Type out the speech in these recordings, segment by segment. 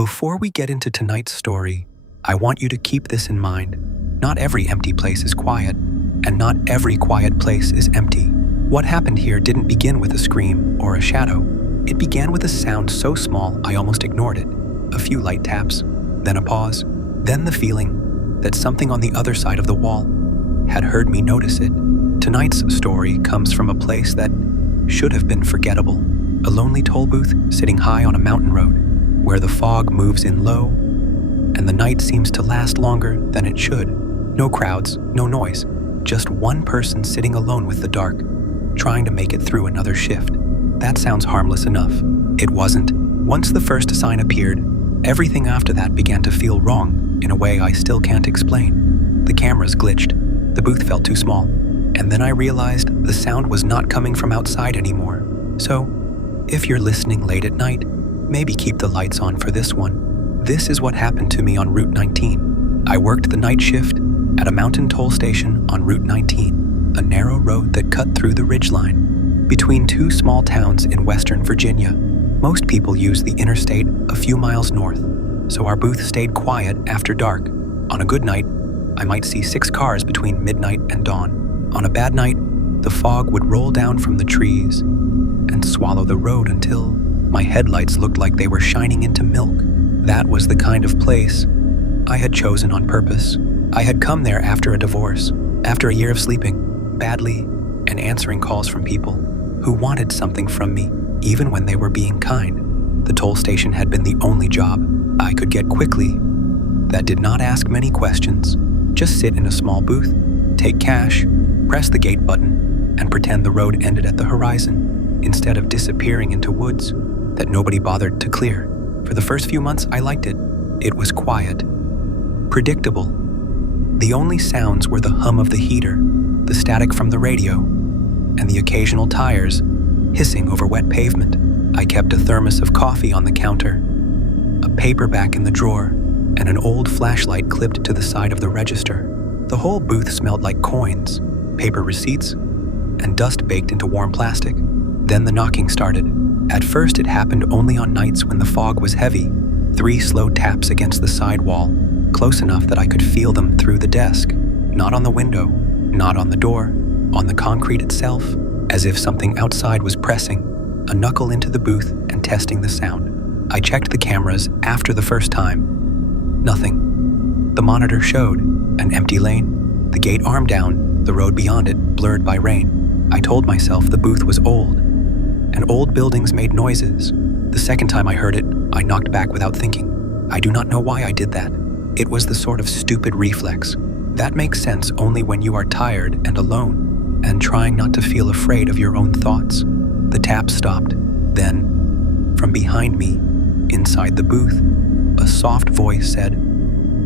Before we get into tonight's story, I want you to keep this in mind. Not every empty place is quiet, and not every quiet place is empty. What happened here didn't begin with a scream or a shadow. It began with a sound so small I almost ignored it. A few light taps, then a pause, then the feeling that something on the other side of the wall had heard me notice it. Tonight's story comes from a place that should have been forgettable. A lonely toll booth sitting high on a mountain road, where the fog moves in low, and the night seems to last longer than it should. No crowds, no noise, just one person sitting alone with the dark, trying to make it through another shift. That sounds harmless enough. It wasn't. Once the first sign appeared, everything after that began to feel wrong in a way I still can't explain. The cameras glitched, the booth felt too small, and then I realized the sound was not coming from outside anymore. So, if you're listening late at night, maybe keep the lights on for this one. This is what happened to me on Route 19. I worked the night shift at a mountain toll station on Route 19, a narrow road that cut through the ridgeline between two small towns in Western Virginia. Most people use the interstate a few miles north, so our booth stayed quiet after dark. On a good night, I might see 6 cars between midnight and dawn. On a bad night, the fog would roll down from the trees and swallow the road until my headlights looked like they were shining into milk. That was the kind of place I had chosen on purpose. I had come there after a divorce, after a year of sleeping badly and answering calls from people who wanted something from me, even when they were being kind. The toll station had been the only job I could get quickly that did not ask many questions. Just sit in a small booth, take cash, press the gate button, and pretend the road ended at the horizon, instead of disappearing into woods that nobody bothered to clear. For the first few months, I liked it. It was quiet, predictable. The only sounds were the hum of the heater, the static from the radio, and the occasional tires hissing over wet pavement. I kept a thermos of coffee on the counter, a paperback in the drawer, and an old flashlight clipped to the side of the register. The whole booth smelled like coins, paper receipts, and dust baked into warm plastic. Then the knocking started. At first, it happened only on nights when the fog was heavy. 3 slow taps against the side wall, close enough that I could feel them through the desk. Not on the window, not on the door, on the concrete itself, as if something outside was pressing a knuckle into the booth and testing the sound. I checked the cameras after the first time. Nothing. The monitor showed an empty lane, the gate arm down, the road beyond it blurred by rain. I told myself the booth was old, and old buildings made noises. The second time I heard it, I knocked back without thinking. I do not know why I did that. It was the sort of stupid reflex that makes sense only when you are tired and alone, and trying not to feel afraid of your own thoughts. The tap stopped. Then, from behind me, inside the booth, a soft voice said,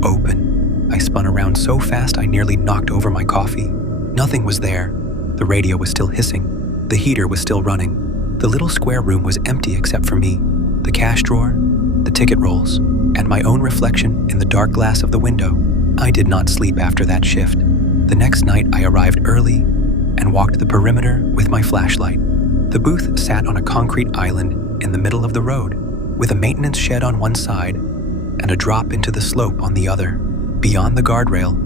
"Open." I spun around so fast I nearly knocked over my coffee. Nothing was there. The radio was still hissing. The heater was still running. The little square room was empty except for me, the cash drawer, the ticket rolls, and my own reflection in the dark glass of the window. I did not sleep after that shift. The next night I arrived early and walked the perimeter with my flashlight. The booth sat on a concrete island in the middle of the road, with a maintenance shed on one side and a drop into the slope on the other. Beyond the guardrail,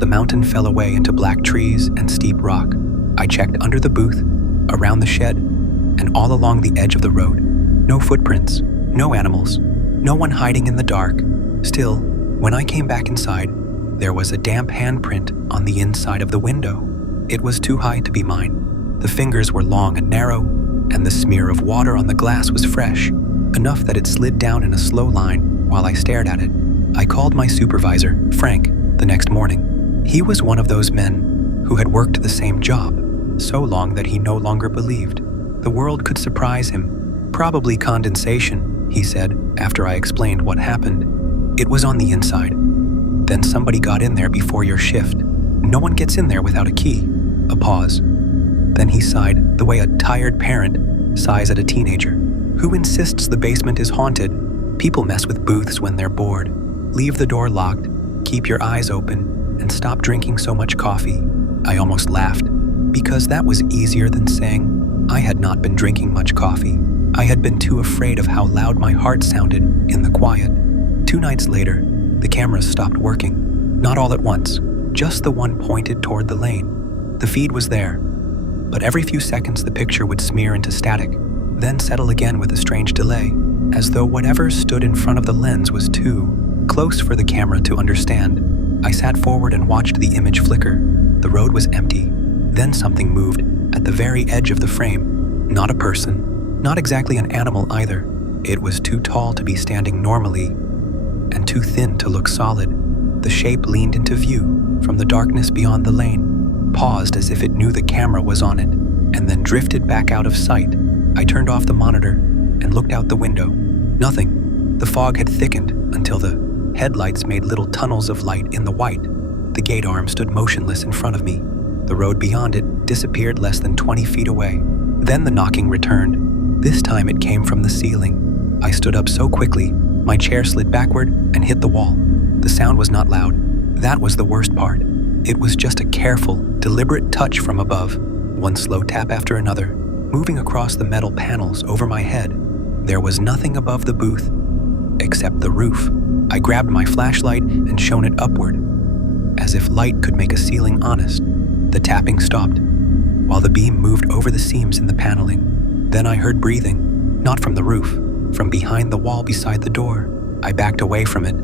the mountain fell away into black trees and steep rock. I checked under the booth, around the shed, and all along the edge of the road. No footprints, no animals, no one hiding in the dark. Still, when I came back inside, there was a damp handprint on the inside of the window. It was too high to be mine. The fingers were long and narrow, and the smear of water on the glass was fresh, enough that it slid down in a slow line while I stared at it. I called my supervisor, Frank, the next morning. He was one of those men who had worked the same job so long that he no longer believed the world could surprise him. Probably condensation, he said, after I explained what happened. It was on the inside. Then somebody got in there before your shift. No one gets in there without a key. A pause. Then he sighed the way a tired parent sighs at a teenager. Who insists the basement is haunted? People mess with booths when they're bored. Leave the door locked, keep your eyes open, and stop drinking so much coffee. I almost laughed, because that was easier than saying I had not been drinking much coffee. I had been too afraid of how loud my heart sounded in the quiet. 2 nights later, the cameras stopped working. Not all at once, just the one pointed toward the lane. The feed was there, but every few seconds the picture would smear into static, then settle again with a strange delay, as though whatever stood in front of the lens was too close for the camera to understand. I sat forward and watched the image flicker. The road was empty. Then something moved at the very edge of the frame. Not a person, not exactly an animal either. It was too tall to be standing normally and too thin to look solid. The shape leaned into view from the darkness beyond the lane, paused as if it knew the camera was on it, and then drifted back out of sight. I turned off the monitor and looked out the window. Nothing. The fog had thickened until the headlights made little tunnels of light in the white. The gate arm stood motionless in front of me. The road beyond it disappeared less than 20 feet away. Then the knocking returned. This time it came from the ceiling. I stood up so quickly, my chair slid backward and hit the wall. The sound was not loud. That was the worst part. It was just a careful, deliberate touch from above, one slow tap after another, moving across the metal panels over my head. There was nothing above the booth except the roof. I grabbed my flashlight and shone it upward, as if light could make a ceiling honest. The tapping stopped, while the beam moved over the seams in the paneling. Then I heard breathing, not from the roof, from behind the wall beside the door. I backed away from it,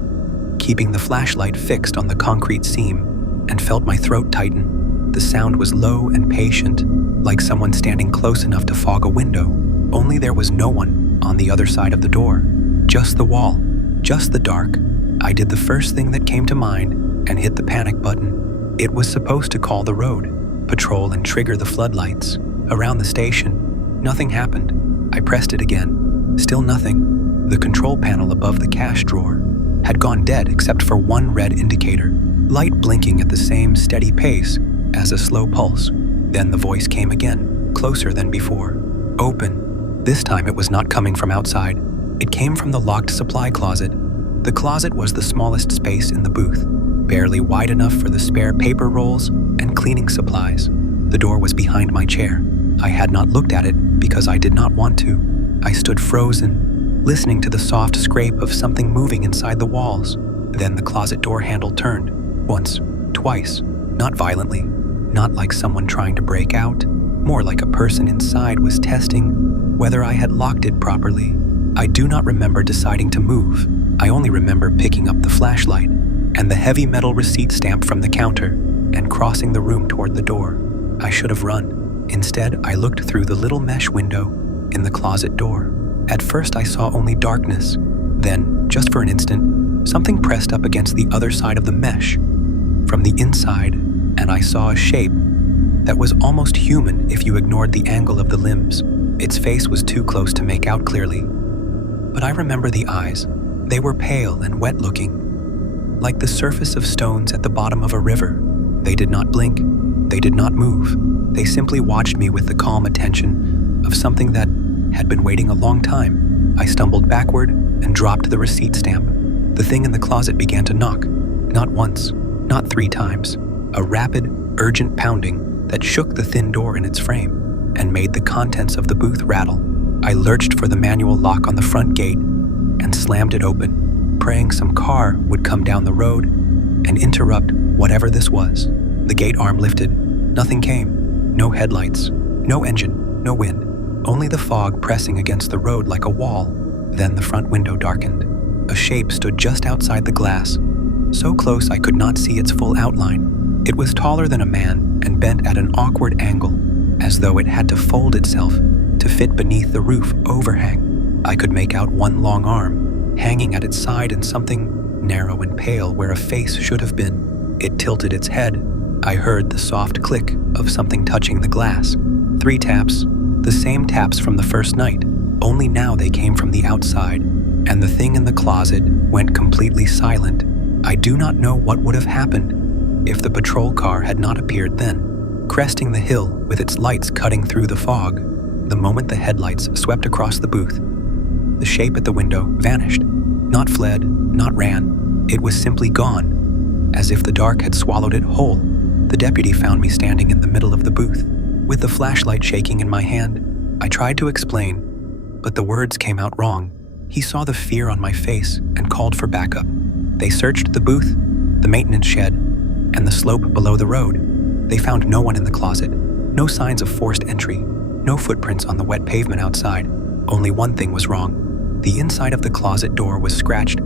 keeping the flashlight fixed on the concrete seam, and felt my throat tighten. The sound was low and patient, like someone standing close enough to fog a window. Only there was no one on the other side of the door. Just the wall, just the dark. I did the first thing that came to mind and hit the panic button. It was supposed to call the road, patrol and trigger the floodlights. Around the station, nothing happened. I pressed it again. Still nothing. The control panel above the cash drawer had gone dead except for one red indicator, light blinking at the same steady pace as a slow pulse. Then the voice came again, closer than before. Open. This time it was not coming from outside. It came from the locked supply closet. The closet was the smallest space in the booth, barely wide enough for the spare paper rolls and cleaning supplies. The door was behind my chair. I had not looked at it because I did not want to. I stood frozen, listening to the soft scrape of something moving inside the walls. Then the closet door handle turned, once, twice, not violently, not like someone trying to break out, more like a person inside was testing whether I had locked it properly. I do not remember deciding to move. I only remember picking up the flashlight and the heavy metal receipt stamp from the counter and crossing the room toward the door. I should have run. Instead, I looked through the little mesh window in the closet door. At first, I saw only darkness. Then, just for an instant, something pressed up against the other side of the mesh from the inside, and I saw a shape that was almost human if you ignored the angle of the limbs. Its face was too close to make out clearly. But I remember the eyes. They were pale and wet-looking, like the surface of stones at the bottom of a river. They did not blink. They did not move. They simply watched me with the calm attention of something that had been waiting a long time. I stumbled backward and dropped the receipt stamp. The thing in the closet began to knock. Not once, not 3 times. A rapid, urgent pounding that shook the thin door in its frame and made the contents of the booth rattle. I lurched for the manual lock on the front gate and slammed it open, praying some car would come down the road and interrupt whatever this was. The gate arm lifted. Nothing came. No headlights. No engine. No wind. Only the fog pressing against the road like a wall. Then the front window darkened. A shape stood just outside the glass, so close I could not see its full outline. It was taller than a man and bent at an awkward angle, as though it had to fold itself to fit beneath the roof overhang. I could make out one long arm, hanging at its side and something narrow and pale where a face should have been. It tilted its head. I heard the soft click of something touching the glass. 3 taps, the same taps from the first night, only now they came from the outside, and the thing in the closet went completely silent. I do not know what would have happened if the patrol car had not appeared then, cresting the hill with its lights cutting through the fog. The moment the headlights swept across the booth, the shape at the window vanished. Not fled, not ran. It was simply gone, as if the dark had swallowed it whole. The deputy found me standing in the middle of the booth, with the flashlight shaking in my hand. I tried to explain, but the words came out wrong. He saw the fear on my face and called for backup. They searched the booth, the maintenance shed, and the slope below the road. They found no one in the closet, no signs of forced entry, no footprints on the wet pavement outside. Only one thing was wrong. The inside of the closet door was scratched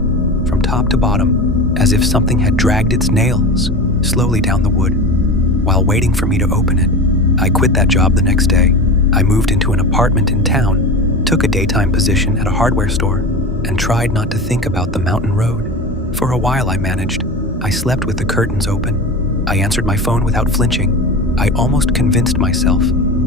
from top to bottom, as if something had dragged its nails slowly down the wood. While waiting for me to open it, I quit that job the next day. I moved into an apartment in town, took a daytime position at a hardware store, and tried not to think about the mountain road. For a while I managed. I slept with the curtains open. I answered my phone without flinching. I almost convinced myself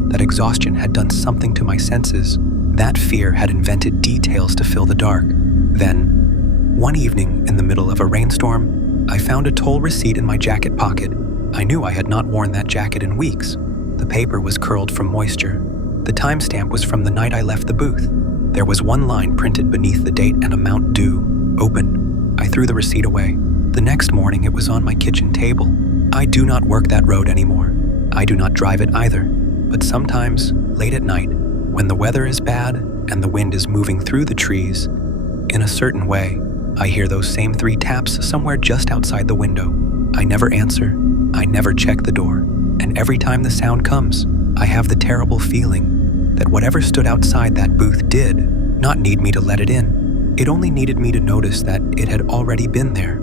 that exhaustion had done something to my senses. That fear had invented details to fill the dark. Then, one evening in the middle of a rainstorm, I found a toll receipt in my jacket pocket. I knew I had not worn that jacket in weeks. The paper was curled from moisture. The timestamp was from the night I left the booth. There was one line printed beneath the date and amount due. Open. I threw the receipt away. The next morning it was on my kitchen table. I do not work that road anymore. I do not drive it either. But sometimes, late at night, when the weather is bad and the wind is moving through the trees, in a certain way, I hear those same 3 taps somewhere just outside the window. I never answer. I never check the door. And every time the sound comes, I have the terrible feeling that whatever stood outside that booth did not need me to let it in. It only needed me to notice that it had already been there.